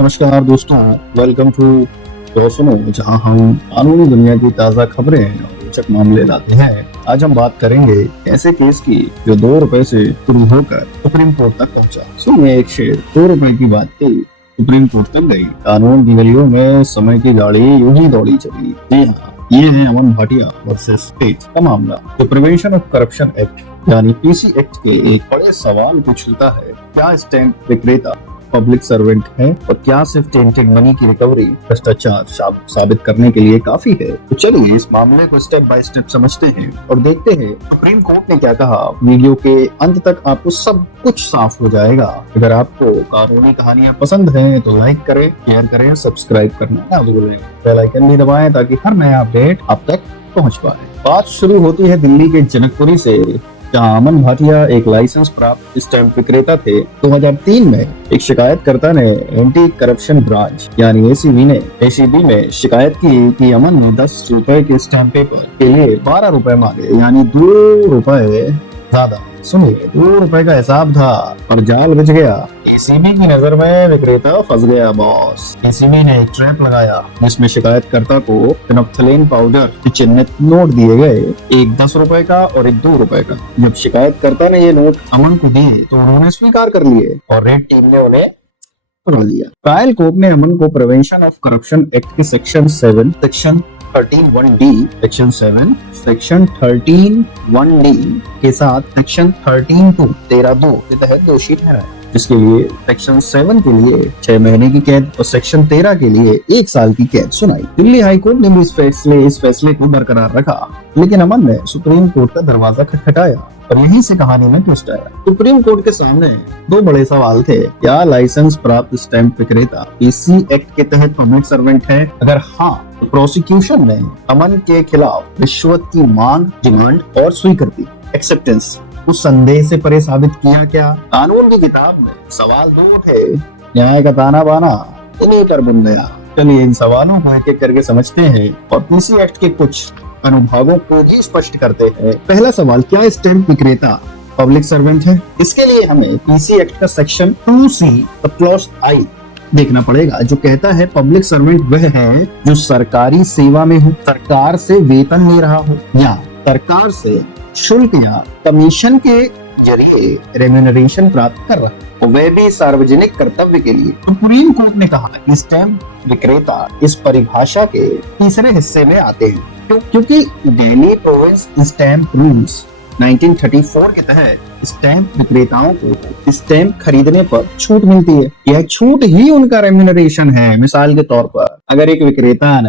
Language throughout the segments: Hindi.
नमस्कार दोस्तों, वेलकम टू दोस्तों, जहां हम कानूनी दुनिया की ताज़ा खबरें और रोचक मामले लाते हैं। आज हम बात करेंगे ऐसे केस की जो ₹2 से शुरू होकर सुप्रीम कोर्ट तक पहुंचा। सुनिए एक शेर, ₹2 की बात थी, सुप्रीम कोर्ट तक गई। कानून की गलियों में समय की गाड़ी यूं ही दौड़ी चली। जी हाँ, ये है अमन भाटिया वर्सेस स्टेट का मामला। तो प्रिवेंशन ऑफ करप्शन एक्ट यानी पीसी एक्ट के एक बड़े सवाल को छूता है। क्या स्टैंप विक्रेता पब्लिक सर्वेंट है और क्या सिर्फ टेंटेड मनी की रिकवरी भ्रष्टाचार साबित करने के लिए काफी है? तो चलिए इस मामले को स्टेप बाय स्टेप समझते हैं और देखते हैं सुप्रीम कोर्ट ने क्या कहा। वीडियो के अंत तक आपको सब कुछ साफ हो जाएगा। अगर आपको कानूनी कहानियां पसंद हैं तो लाइक करें, शेयर करें, सब्सक्राइब करना ना भूलें। बेल आइकन भी दबाएं ताकि हर नया अपडेट आप तक पहुंच पाए। बात शुरू होती है दिल्ली के जनकपुरी से, जहां अमन भाटिया एक लाइसेंस प्राप्त स्टैंप विक्रेता थे। 2003 में एक शिकायतकर्ता ने एंटी करप्शन ब्रांच यानी एसीबी में शिकायत की कि अमन ने ₹10 के स्टैंप पेपर के लिए ₹12 मांगे, यानी ₹2 ज्यादा। सुनिए, ₹2 का हिसाब था और जाल बच गया। एसीबी की नजर में विक्रेता फंस गया बॉस। एसीबी ने एक ट्रैप लगाया जिसमें शिकायतकर्ता को फेनोल्फथालीन पाउडर के चिन्हित नोट दिए गए, एक ₹10 का और एक ₹2 का। जब शिकायतकर्ता ने ये नोट अमन को दिए तो उन्होंने स्वीकार कर लिए और रेड टीम ने उन्हें पकड़ लिया। ट्रायल कोर्ट ने अमन को प्रिवेंशन ऑफ करप्शन एक्ट के section 7, section 13(1)(d), section 7, section 13(1)(d) के साथ सेक्शन 13(2) के तहत दोषी ठहराया, जिसके लिए सेक्शन 7 के लिए 6 महीने की कैद और सेक्शन 13 के लिए 1 साल की कैद सुनाई। दिल्ली हाईकोर्ट ने भी इस फैसले को बरकरार रखा, लेकिन अमन ने सुप्रीम कोर्ट का दरवाजा खटखटाया और यहीं से कहानी में ट्विस्ट आया। सुप्रीम कोर्ट के सामने 2 बड़े सवाल थे। क्या लाइसेंस प्राप्त स्टैंप विक्रेता पीसी एक्ट के तहत पब्लिक सर्वेंट है? अगर हाँ, तो प्रोसिक्यूशन ने अमन के खिलाफ रिश्वत की मांग, डिमांड और स्वीकृति, एक्सेप्टेंस, उस संदेह से परे साबित किया क्या? कानून की किताब में सवाल 2 थे, न्याय का ताना बाना इन्हीं पर बन गया। चलिए इन सवालों को एक एक करके समझते हैं और पीसी एक्ट के कुछ अनुभागों को भी स्पष्ट करते हैं। पहला सवाल, क्या स्टैंप विक्रेता पब्लिक सर्वेंट है? इसके लिए हमें पीसी एक्ट का सेक्शन 2C क्लॉज I देखना पड़ेगा, जो कहता है पब्लिक सर्वेंट वह है जो सरकारी सेवा में हो, सरकार से वेतन ले रहा हो या सरकार से शुल्क या कमीशन के जरिए रेम्यूनरेशन प्राप्त कर रहा है, और वह भी सार्वजनिक कर्तव्य के लिए। सुप्रीम कोर्ट ने कहा कि स्टैंप विक्रेता इस परिभाषा के तीसरे हिस्से में आते हैं, क्योंकि दिल्ली प्रोविंस स्टैंप रूल्स 1934 के तहत स्टैंप विक्रेताओं को स्टैंप खरीदने पर छूट मिलती है। यह छूट ही उनका रेम्यूनरेशन है। मिसाल के तौर पर अगर एक विक्रेता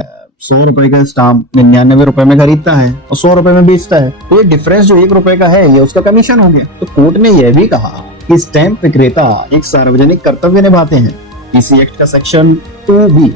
₹100 का स्टाम्प ₹99 में खरीदता है और ₹100 में बेचता है, तो ये डिफरेंस जो ₹1 का है, ये उसका कमीशन हो गया। तो कोर्ट ने यह भी कहा कि स्टैंप विक्रेता एक सार्वजनिक कर्तव्य निभाते हैं। पीसी एक्ट का सेक्शन 2B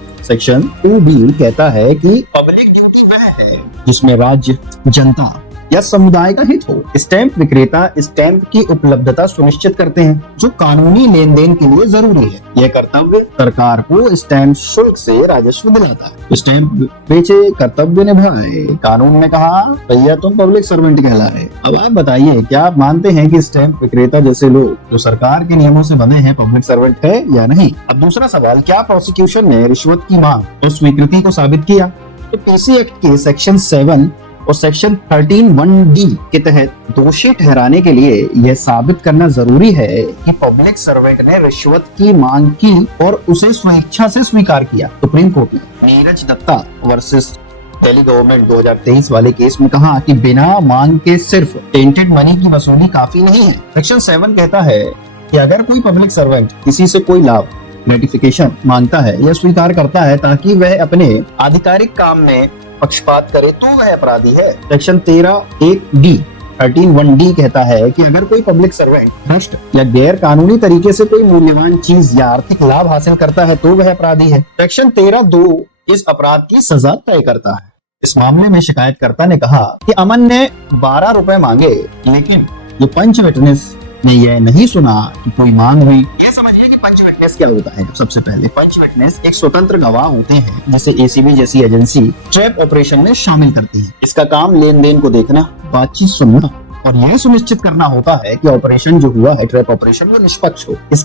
कहता है कि पब्लिक ड्यूटी वह है जिसमें राज्य, जनता या समुदाय का हित हो। स्टैंप विक्रेता स्टैंप की उपलब्धता सुनिश्चित करते हैं जो कानूनी लेन देन के लिए जरूरी है। यह कर्तव्य सरकार को स्टैंप शुल्क से राजस्व दिलाता है। स्टैंप बेचे, कर्तव्य निभाए। कानून ने कहा भैया तुम पब्लिक सर्वेंट कहलाए। अब आप बताइए, क्या आप मानते हैं कि स्टैंप विक्रेता जैसे लोग जो सरकार के नियमों से बने हैं पब्लिक सर्वेंट है या नहीं? अब दूसरा सवाल, क्या प्रोसिक्यूशन ने रिश्वत की मांग और स्वीकृति को साबित किया? तो पीसी एक्ट के सेक्शन 7 और सेक्शन 13(1)(d) के तहत दोषी ठहराने के लिए यह साबित करना जरूरी है कि पब्लिक सर्वेंट ने रिश्वत की मांग की और उसे स्वेच्छा से स्वीकार किया। सुप्रीम कोर्ट ने नीरज दत्ता वर्सेस दिल्ली गवर्नमेंट 2023 वाले केस में कहा कि बिना मांग के सिर्फ टेंटेड मनी की वसूली काफी नहीं है। सेक्शन 7 कहता है कि अगर कोई पब्लिक सर्वेंट किसी से कोई लाभ, नोटिफिकेशन मांगता है या स्वीकार करता है ताकि वह अपने आधिकारिक काम में पक्षपात करे तो वह अपराधी है। सेक्शन 13(1)(d) कहता है कि अगर कोई पब्लिक सर्वेंट भ्रष्ट या गैर कानूनी तरीके से कोई मूल्यवान चीज या आर्थिक लाभ हासिल करता है तो वह अपराधी है। सेक्शन 13(2) इस अपराध की सजा तय करता है। इस मामले में शिकायतकर्ता ने कहा कि अमन ने ₹12 मांगे, लेकिन जो पंच विटनेस ने यह नहीं सुना कि कोई मांग हुई। ये समझिए कि पंच विटनेस क्या होता है। सबसे पहले पंच विटनेस एक स्वतंत्र गवाह होते हैं जिसे एसीबी जैसी एजेंसी ट्रैप ऑपरेशन में शामिल करती है। इसका काम लेन देन को देखना, बातचीत सुनना और यह सुनिश्चित करना होता है कि ऑपरेशन जो हुआ है, ट्रैप ऑपरेशन, वो निष्पक्ष हो। इस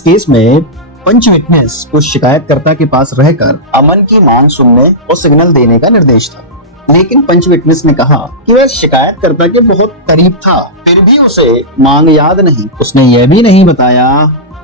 केस में पंच विटनेस को शिकायतकर्ता के पास रहकर अमन की मांग सुनने और सिग्नल देने का निर्देश था, लेकिन पंच विटनेस ने कहा कि वह शिकायतकर्ता के बहुत करीब था, फिर भी उसे मांग याद नहीं। उसने यह भी नहीं बताया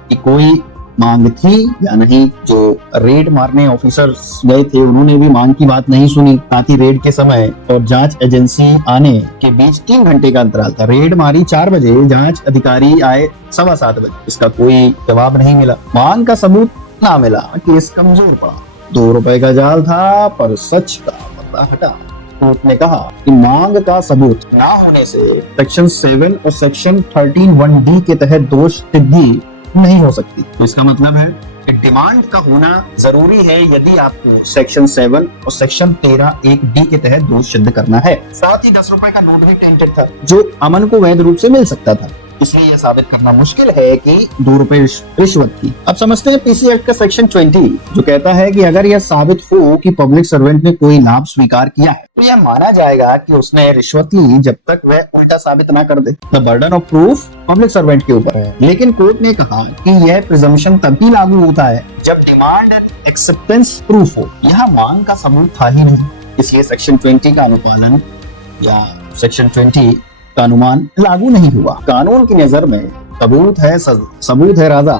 कि कोई मांग थी या नहीं। जो रेड मारने ऑफिसर्स गए थे उन्होंने भी मांग की बात नहीं सुनी। साथ ही रेड के समय और जांच एजेंसी आने के बीच 3 घंटे का अंतराल था। रेड मारी 4 बजे, जांच अधिकारी आए 7:15 बजे। इसका कोई जवाब नहीं मिला, मांग का सबूत ना मिला, केस कमजोर पड़ा। 2 रुपए का जाल था पर सच का पता हटा। कोर्ट ने कहा कि मांग का सबूत ना होने से सेक्शन 7 और सेक्शन 13(1)(d) के तहत दोष सिद्धि नहीं हो सकती। तो इसका मतलब है कि डिमांड का होना जरूरी है यदि आपको सेक्शन 7 और सेक्शन 13(1)(d) के तहत दोष सिद्ध करना है। साथ ही 10 रुपए का नोट भी टेंटेड था जो अमन को वैध रूप से मिल सकता था, इसलिए यह साबित करना मुश्किल है कि 2 रुपए रिश्वत थी। अब समझते हैं पीसी एक्ट का सेक्शन 20 जो कहता है कि अगर यह साबित हो कि पब्लिक सर्वेंट ने कोई लाभ स्वीकार किया है तो यह माना जाएगा कि उसने रिश्वत ली जब तक वह उल्टा साबित ना कर दे। The burden of proof public servant के ऊपर है, लेकिन कोर्ट ने कहा कि यह प्रिजम्पशन तभी लागू होता है जब डिमांड एक्सेप्टेंस प्रूफ हो। यहाँ मांग का सबूत था ही नहीं, इसलिए सेक्शन 20 का अनुपालन या सेक्शन 20 का अनुमान लागू नहीं हुआ। कानून की नजर में सबूत है राजा,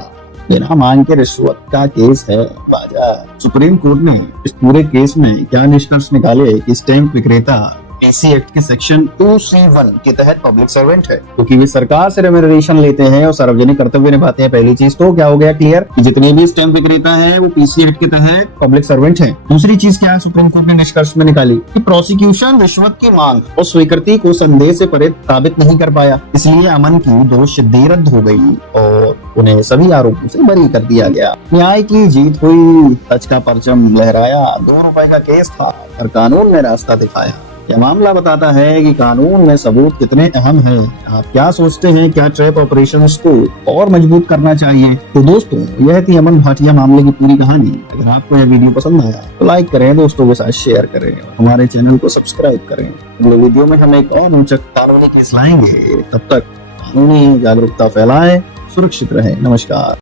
बिना मांग के रिश्वत का केस है बाजा। सुप्रीम कोर्ट ने इस पूरे केस में क्या निष्कर्ष निकाले कि स्टैंप विक्रेता पीसी एक्ट के सेक्शन 2C1 के तहत पब्लिक सर्वेंट है, क्योंकि वे सरकार से रेम्यूनरेशन लेते हैं और सार्वजनिक कर्तव्य निभाते हैं। पहली चीज तो क्या हो गया क्लियर कि जितने भी स्टैंप विक्रेता है वो पीसी एक्ट के तहत पब्लिक सर्वेंट है। दूसरी चीज क्या है सुप्रीम कोर्ट ने निष्कर्ष में निकाली कि प्रोसिक्यूशन रिश्वत की मांग और स्वीकृति को संदेह से परे साबित नहीं कर पाया, इसलिए अमन की दोष सिद्धि रद्द हो गई और उन्हें सभी आरोपों से बरी कर दिया गया। न्याय की जीत हुई, सच का परचम लहराया। 2 रुपए का केस था और कानून ने रास्ता दिखाया। यह मामला बताता है कि कानून में सबूत कितने अहम हैं। आप क्या सोचते हैं, क्या ट्रैप ऑपरेशंस को और मजबूत करना चाहिए? तो दोस्तों यह थी अमन भाटिया मामले की पूरी कहानी। अगर आपको यह वीडियो पसंद आया तो लाइक करें, दोस्तों के साथ शेयर करें और हमारे चैनल को सब्सक्राइब करें। अगले वीडियो में हम एक और रोचक कानूनी केस लाएंगे। तब तक कानूनी जागरूकता फैलाएं, सुरक्षित रहें। नमस्कार।